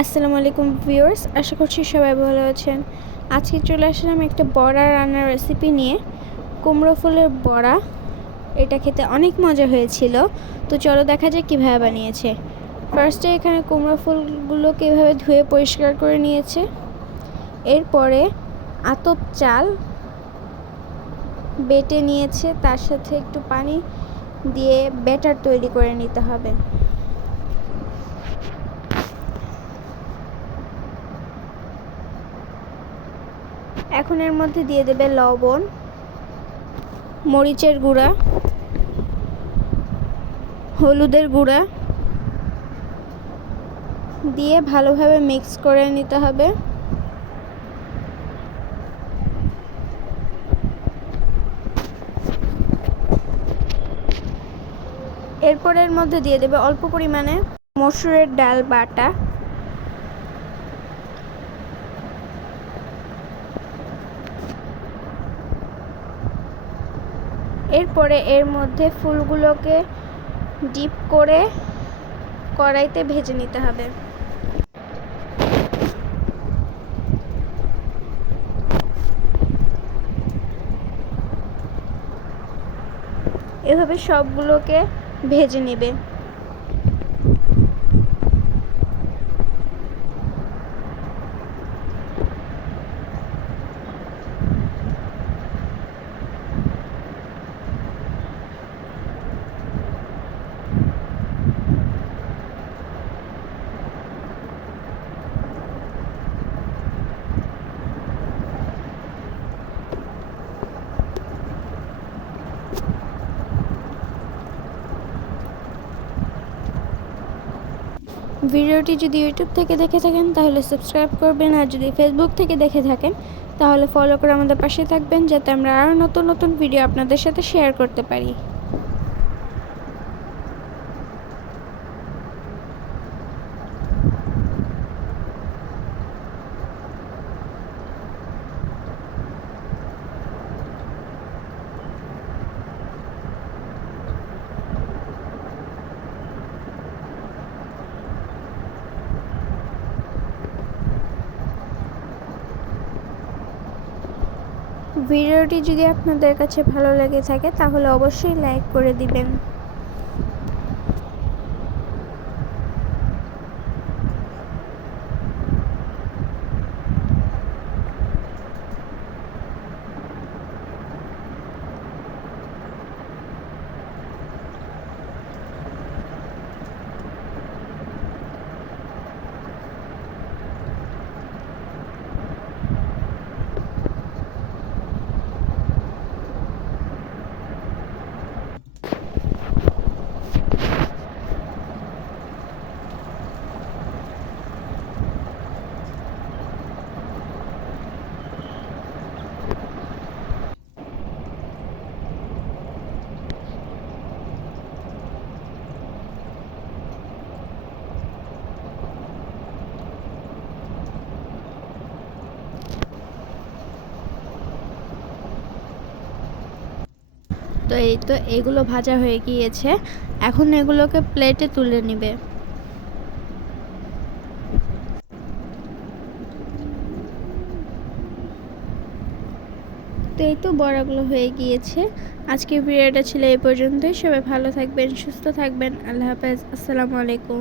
আসসালামু আলাইকুম ভিউয়ার্স, আশা করছি সবাই ভালো আছেন। আজকে চলে আসলাম একটা বড়া রান্নার রেসিপি নিয়ে। কুমড়ো ফুলের বড়া, এটা খেতে অনেক মজা হয়েছিল। তো চলো দেখা যাক কীভাবে বানিয়েছে। ফার্স্টে এখানে কুমড়ো ফুলগুলোকে এভাবে ধুয়ে পরিষ্কার করে নিয়েছে। এরপরে আতপ চাল বেটে নিয়েছে, তার সাথে একটু পানি দিয়ে ব্যাটার তৈরি করে নিতে হবে। এখন এর মধ্যে দিয়ে দেবে লবণ, মরিচের গুঁড়া, হলুদের গুঁড়া দিয়ে ভালোভাবে মিক্স করে নিতে হবে। এরপর এর মধ্যে দিয়ে দেবে অল্প পরিমাণে মসুরের ডাল বাটা, এরপরে এর মধ্যে ফুলগুলোকে ডিপ করে কড়াইতে ভেজে নিতে হবে। এভাবে সবগুলোকে ভেজে নেবে। ভিডিওটি যদি ইউটিউব থেকে দেখে থাকেন তাহলে সাবস্ক্রাইব করবেন, আর যদি ফেসবুক থেকে দেখে থাকেন তাহলে ফলো করে আমাদের পাশে থাকবেন, যাতে আমরা আরও নতুন নতুন ভিডিও আপনাদের সাথে শেয়ার করতে পারি। ভিডিওটি যদি আপনাদের কাছে ভালো লেগে থাকে তাহলে অবশ্যই লাইক করে দিবেন। তো এই তো এগুলো ভাজা হয়ে গিয়েছে, এখন এগুলোকে প্লেটে তুলে নেবে। তো এই তো বড়াগুলো হয়ে গিয়েছে। আজকের ভিডিওটা ছিল এই পর্যন্তই। সবাই ভালো থাকবেন, সুস্থ থাকবেন। আল্লাহ হাফেজ, আসসালামু আলাইকুম।